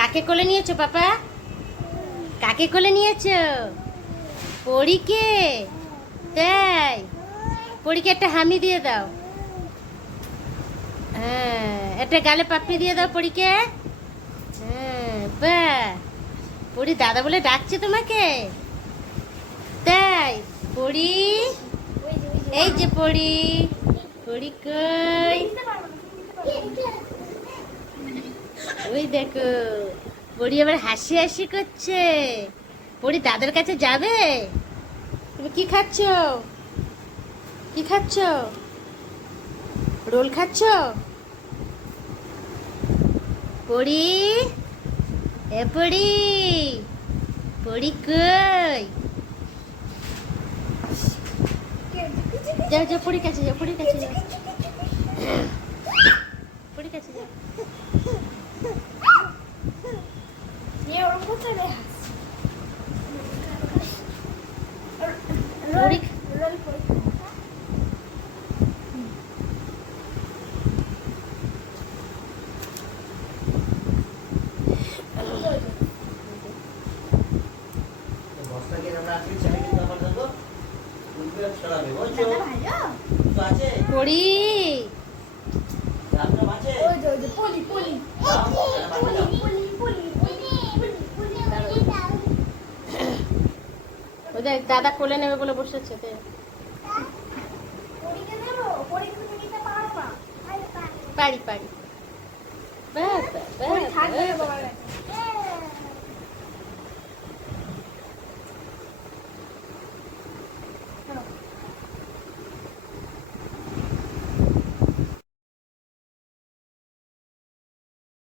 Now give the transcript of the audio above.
কাকে কোলে নিয়েছো পাপা? কাকে কোলে নিয়েছো? পরীকে? তাই? পরীকে একটা হামি দিয়ে দাও। হ্যাঁ, একটা গালে পাপ্পি দিয়ে দাও পরীকে। হ্যাঁ, বাহ। পরী দাদা বলে ডাকছে তোমাকে? তাই? পরী, এই যে পরী। পরী কই? ওই দেখো, পরী আবার হাসি হাসি করছে। পরী দাদার কাছে যাবে? তুমি কি খাচ্ছ? কি খাচ্ছ? রোল খাচ্ছ? পরী, এ পরী, পরী কই? যাও যাও, পরীর কাছে যাও, পরীর কাছে যাও, পরীর কাছে যাও। পরী পরী, ওই দেখ দাদা কোলে নেবে বলে বসেছে। পারি পারি। বাহ, বাহ, বাহ, বাহ।